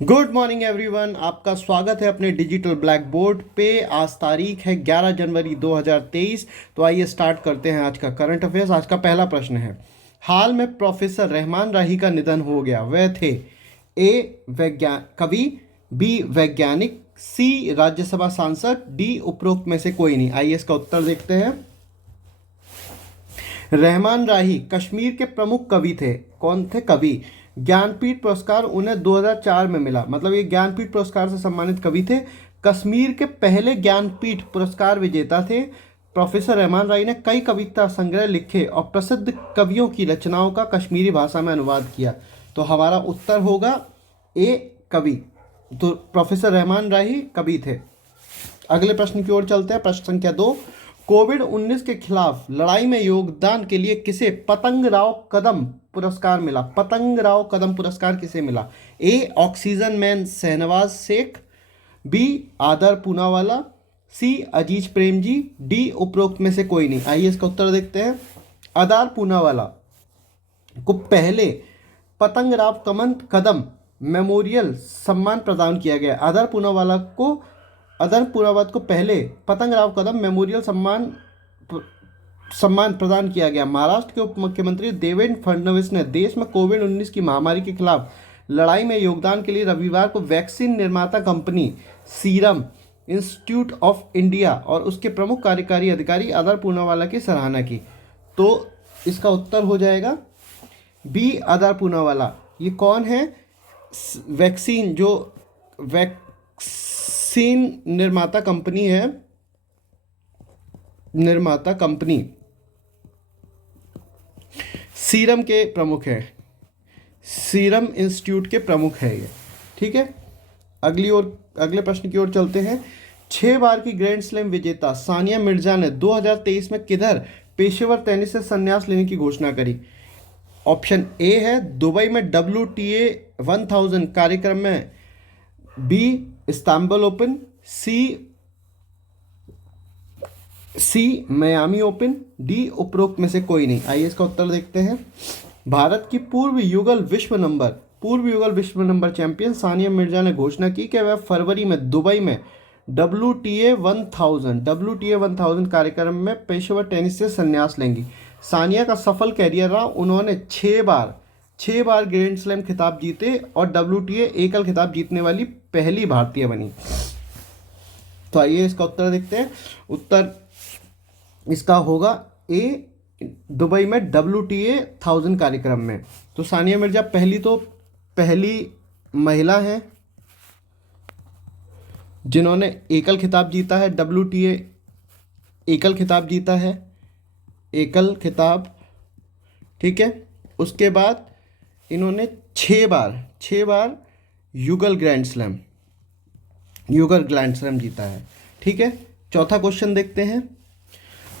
Good morning everyone, आपका स्वागत है अपने डिजिटल ब्लैक बोर्ड पे। आज तारीख है 11 जनवरी 2023। तो आइए स्टार्ट करते हैं आज का करंट अफेयर्स। आज का पहला प्रश्न है, हाल में प्रोफेसर रहमान राही का निधन हो गया, वह थे ए कवि, बी वैज्ञानिक, सी राज्यसभा सांसद, डी उपरोक्त में से कोई नहीं। आइए इसका उत्तर देखते हैं। रहमान राही कश्मीर के प्रमुख कवि थे। कौन थे? कवि। ज्ञानपीठ पुरस्कार उन्हें 2004 में मिला, मतलब ये ज्ञानपीठ पुरस्कार से सम्मानित कवि थे। कश्मीर के पहले ज्ञानपीठ पुरस्कार विजेता थे। प्रोफेसर रहमान राही ने कई कविता संग्रह लिखे और प्रसिद्ध कवियों की रचनाओं का कश्मीरी भाषा में अनुवाद किया। तो हमारा उत्तर होगा ए कवि। तो प्रोफेसर रहमान राही कवि थे। अगले प्रश्न की ओर चलते हैं। प्रश्न संख्या 2, कोविड-19 के खिलाफ लड़ाई में योगदान के लिए किसे पतंगराव कदम पुरस्कार मिला? पतंगराव कदम पुरस्कार किसे मिला? A oxygen man Shahnawaz Shaikh, B Adar Poonawalla, C Aziz Prem ji, D उपरोक्त में से कोई नहीं। आइए इसका उत्तर देखते हैं। आदर पूनावाला को पहले पतंगराव कदम मेमोरियल सम्मान प्रदान किया गया। आदर पूनावाला को पहले पतंगराव कदम मेमोरियल सम्मान प्रदान किया गया। महाराष्ट्र के उप मुख्यमंत्री देवेंद्र फडणवीस ने देश में कोविड-19 की महामारी के खिलाफ लड़ाई में योगदान के लिए रविवार को वैक्सीन निर्माता company serum institute of India और उसके प्रमुख कार्यकारी अधिकारी आदर पूनावाला की सराहना की। तो इसका उत्तर हो जाएगा बी आदर पूनावाला। ये कौन है? वैक्सीन निर्माता कंपनी है, निर्माता कंपनी सीरम के प्रमुख है, सीरम इंस्टीट्यूट के प्रमुख है ये। ठीक है, अगले प्रश्न की ओर चलते हैं। 6 बार की ग्रैंड स्लैम विजेता सानिया मिर्जा ने 2023 में किधर पेशेवर टेनिस से संन्यास लेने की घोषणा करी? ऑप्शन ए है दुबई में WTA 1000 कार्यक्रम में, बी इस्तांबुल ओपन, सी मियामी ओपन, डी उपरोक्त में से कोई नहीं। आइए इसका उत्तर देखते हैं। भारत की पूर्व युगल विश्व नंबर चैंपियन सानिया मिर्जा ने घोषणा की कि वह फरवरी में दुबई में WTA 1000 कार्यक्रम में पेशेवर टेनिस से संन्यास लेंगी। सानिया का सफल कैरियर रहा। उन्होंने 6 बार ग्रैंड स्लैम खिताब जीते और WTA एकल खिताब जीतने वाली पहली भारतीय बनी। तो आइए इसका उत्तर देखते हैं। उत्तर इसका होगा ए दुबई में WTA 1000 कार्यक्रम में। तो सानिया मिर्जा पहली महिला हैं जिन्होंने एकल खिताब जीता है। WTA एकल खिताब जीता है, एकल खिताब। ठीक है, उसके बाद इन्होंने 6 बार युगल ग्रैंड स्लैम जीता है। ठीक है, चौथा क्वेश्चन देखते हैं।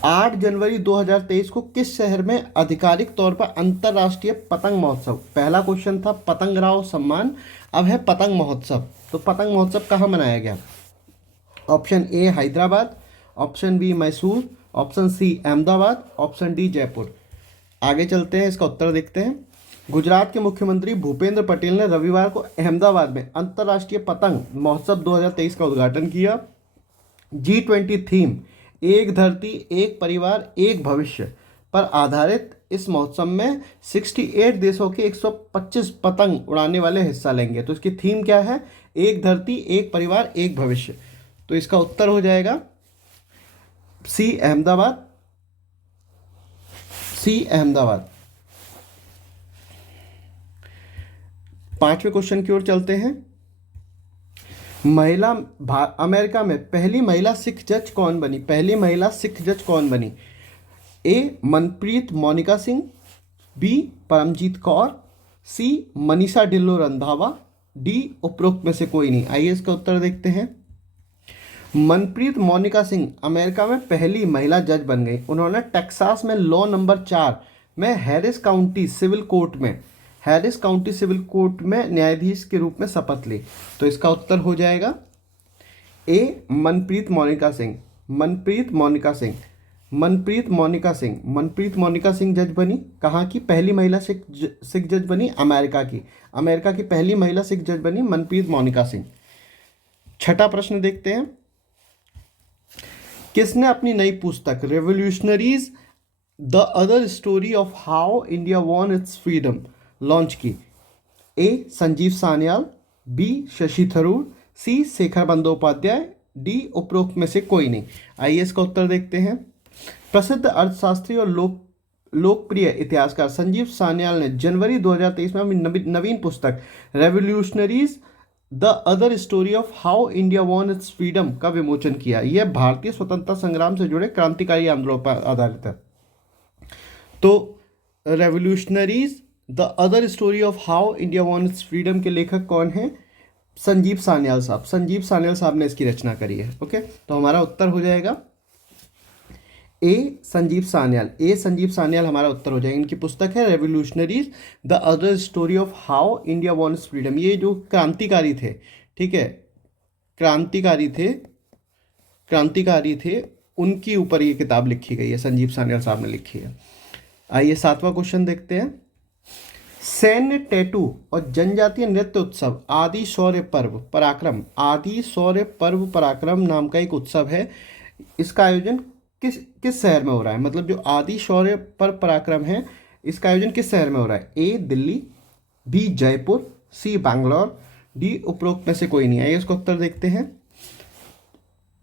8 जनवरी 2023 को किस शहर में आधिकारिक तौर पर अंतर्राष्ट्रीय पतंग महोत्सव? पहला क्वेश्चन था पतंगराव सम्मान, अब है पतंग महोत्सव। तो पतंग महोत्सव कहाँ मनाया गया? Option A Hyderabad, option B Mysore, option C Ahmedabad, option D Jaipur. आगे चलते हैं, इसका उत्तर देखते हैं। गुजरात के मुख्यमंत्री भूपेंद्र पटेल ने रविवार को अहमदाबाद में अंतर्राष्ट्रीय पतंग महोत्सव 2023 का उद्घाटन किया। G20 थीम एक धरती एक परिवार एक भविष्य पर आधारित इस महोत्सव में 68 देशों के 125 पतंग उड़ाने वाले हिस्सा लेंगे। तो इसकी थीम क्या है? एक धरती एक परिवार एक भविष्य। तो इसका उत्तर हो जाएगा सी अहमदाबाद। पांचवें क्वेश्चन की ओर चलते हैं। अमेरिका में पहली महिला सिख जज कौन बनी? ए मनप्रीत मोनिका सिंह, बी परमजीत कौर, सी मनीषा ढिल्लो रंधावा, डी उपरोक्त में से कोई नहीं। आइए इसका उत्तर देखते हैं। मनप्रीत मोनिका सिंह अमेरिका में पहली महिला जज बन गई। उन्होंने टेक्सास में लॉ नंबर 4 में हैरिस काउंटी सिविल कोर्ट में न्यायाधीश के रूप में शपथ ली। तो इसका उत्तर हो जाएगा ए मनप्रीत मोनिका सिंह। मनप्रीत मोनिका सिंह। मनप्रीत मोनिका सिंह जज बनी, कहाँ की पहली महिला सिख जज बनी? अमेरिका की। अमेरिका की पहली महिला सिख जज बनी मनप्रीत मोनिका सिंह। छठा प्रश्न देखते हैं, किसने अपनी नई पुस्तक revolutionaries the other story of how India won it's freedom launch की? ए संजीव सान्याल, बी शशि थरूर, सी शेखर बंदोपाध्याय, डी उपरोक्त में से कोई नहीं। आइए इसका उत्तर देखते हैं। प्रसिद्ध अर्थशास्त्री और लोकप्रिय इतिहासकार संजीव सान्याल ने जनवरी 2023 में अपनी नवीन पुस्तक revolutionaries the other story of how India won it's freedom का विमोचन किया। यह भारतीय स्वतंत्रता संग्राम से जुड़े क्रांतिकारी आंदोलनों पर आधारित है। तो revolutionaries the other story of how India won it's freedom के लेखक कौन हैं? संजीव सान्याल साहब। संजीव सान्याल साहब ने इसकी रचना करी है। ओके, तो हमारा उत्तर हो जाएगा ए संजीव सान्याल। ए संजीव सान्याल हमारा उत्तर हो जाएगा। इनकी पुस्तक है revolutionaries the other story of how India won it's freedom. ये जो क्रांतिकारी थे, ठीक है, क्रांतिकारी थे, उनके ऊपर ये किताब लिखी गई है, संजीव सान्याल साहब ने लिखी है। आइए सातवां क्वेश्चन देखते हैं। सैन्य टैटू और जनजातीय नृत्य उत्सव आदि शौर्य पर्व पराक्रम नाम का एक उत्सव है। इसका आयोजन किस शहर में हो रहा है? मतलब जो आदि शौर्य पर्व पराक्रम है, इसका आयोजन किस शहर में हो रहा है? ए दिल्ली, बी जयपुर, सी बैंगलोर, डी उपरोक्त में से कोई नहीं। आइए इसका उत्तर देखते हैं।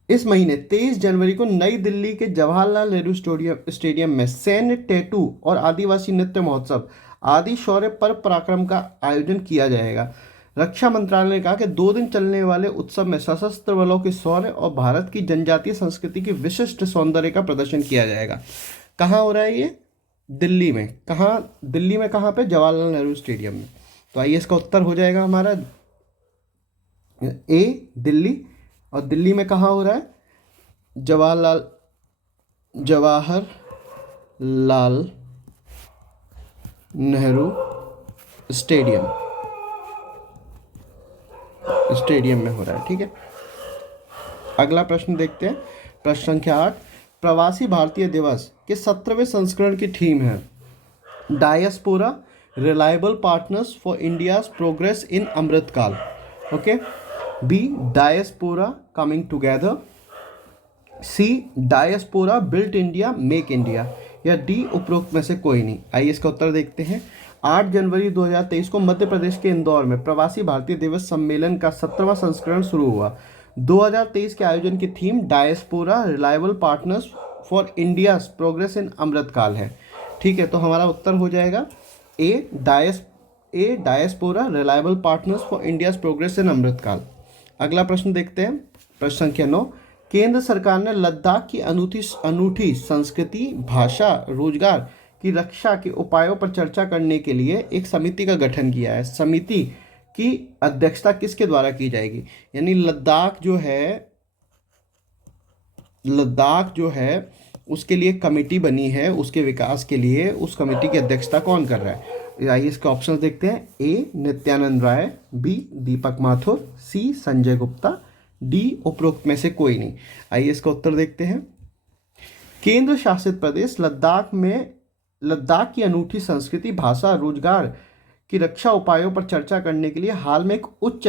इस महीने 23 जनवरी को नई दिल्ली के जवाहरलाल नेहरू स्टेडियम में सैन्य टैटू और आदिवासी नृत्य महोत्सव आदि शौर्य पर्व पराक्रम का आयोजन किया जाएगा। रक्षा मंत्रालय ने कहा कि 2 दिन चलने वाले उत्सव में सशस्त्र बलों के शौर्य और भारत की जनजातीय संस्कृति की विशिष्ट सौंदर्य का प्रदर्शन किया जाएगा। कहाँ हो रहा है ये? दिल्ली में। दिल्ली में कहाँ पे? जवाहरलाल नेहरू स्टेडियम में। तो आइए इसका उत्तर हो जाएगा हमारा ए दिल्ली। और दिल्ली में कहाँ हो रहा है? जवाहरलाल नेहरू स्टेडियम में हो रहा है। ठीक है, अगला प्रश्न देखते हैं। प्रश्न संख्या 8, प्रवासी भारतीय दिवस के 17वें संस्करण की थीम है diaspora reliable partners for India's progress in Amritkaal. Okay, B diaspora coming together, C diaspora built India make India, या डी उपरोक्त में से कोई नहीं। आइए इसका उत्तर देखते हैं। 8 जनवरी 2023 को मध्य प्रदेश के इंदौर में प्रवासी भारतीय दिवस सम्मेलन का 17वां संस्करण शुरू हुआ। 2023 के आयोजन की theme diaspora reliable partners for India's progress in Amritkaal है। ठीक है, तो हमारा उत्तर हो जाएगा A diaspora reliable partners for India's progress in Amritkaal. अगला प्रश्न देखते हैं। प्रश्न संख्या 9, केंद्र सरकार ने लद्दाख की अनूठी संस्कृति, भाषा, रोजगार की रक्षा के उपायों पर चर्चा करने के लिए एक समिति का गठन किया है। समिति की अध्यक्षता किसके द्वारा की जाएगी? यानी लद्दाख जो है उसके लिए कमेटी बनी है, उसके विकास के लिए उस कमेटी की अध्यक्षता कौन कर रहा है? आइए इसके ऑप्शन देखते हैं। ए नित्यानंद राय, बी दीपक माथुर, सी संजय गुप्ता, डी उपरोक्त में से कोई नहीं। आइए इसका उत्तर देखते हैं। केंद्र शासित प्रदेश लद्दाख की अनूठी संस्कृति, भाषा, रोजगार की रक्षा उपायों पर चर्चा करने के लिए हाल में एक उच्च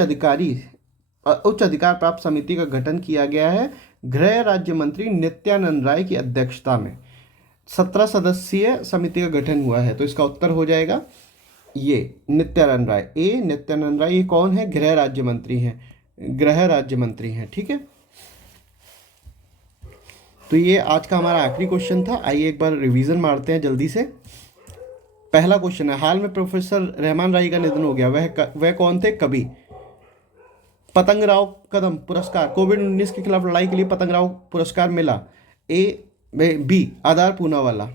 अधिकार प्राप्त समिति का गठन किया गया है। गृह राज्य मंत्री नित्यानंद राय की अध्यक्षता में 17 सदस्यीय समिति का गठन हुआ है। तो इसका उत्तर हो जाएगा ये नित्यानंद राय। ए नित्यानंद राय, ये कौन है? गृह राज्य मंत्री हैं। ठीक है, तो ये आज का हमारा आखिरी क्वेश्चन था। आइए एक बार रिवीजन मारते हैं जल्दी से। पहला क्वेश्चन है, हाल में प्रोफेसर रहमान राय का निधन हो गया, वह कौन थे? कवि। पतंगराव कदम पुरस्कार, कोविड-19 के खिलाफ लड़ाई के लिए पतंगराव पुरस्कार मिला। बी आधार पूनावाला।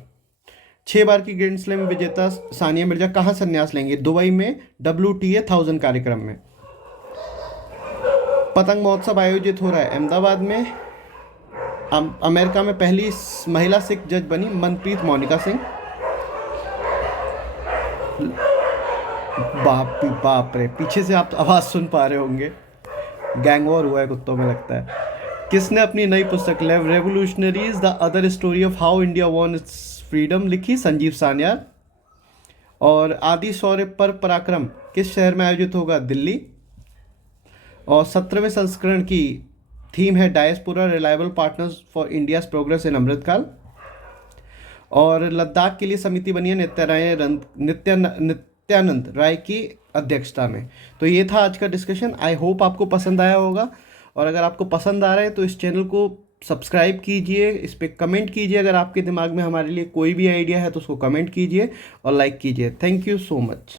6 बार की ग्रैंड स्लैम विजेता सानिया मिर्जा कहाँ संन्यास लेंगे? दुबई में WTA 1000 कार्यक्रम में। पतंग महोत्सव आयोजित हो रहा है अहमदाबाद में। अमेरिका में पहली महिला सिख जज बनी मनप्रीत मोनिका सिंह। बाप रे, पीछे से आप आवाज़ सुन पा रहे होंगे, गैंग वॉर हुआ है कुत्तों में लगता है। किसने अपनी नई पुस्तक revolutionaries the other story of how India won it's freedom लिखी? संजीव सान्याल। और आदि शौर्य पर पराक्रम किस शहर में आयोजित होगा? दिल्ली। और 17वें संस्करण की थीम है diaspora reliable partners for India's progress in Amritkaal. और लद्दाख के लिए समिति बनी है नित्यानंद राय की अध्यक्षता में। तो ये था आज का डिस्कशन। आई होप आपको पसंद आया होगा, और अगर आपको पसंद आ रहा है तो इस चैनल को सब्सक्राइब कीजिए, इस पर कमेंट कीजिए। अगर आपके दिमाग में हमारे लिए कोई भी आइडिया है तो उसको कमेंट कीजिए और लाइक कीजिए। Thank you so much.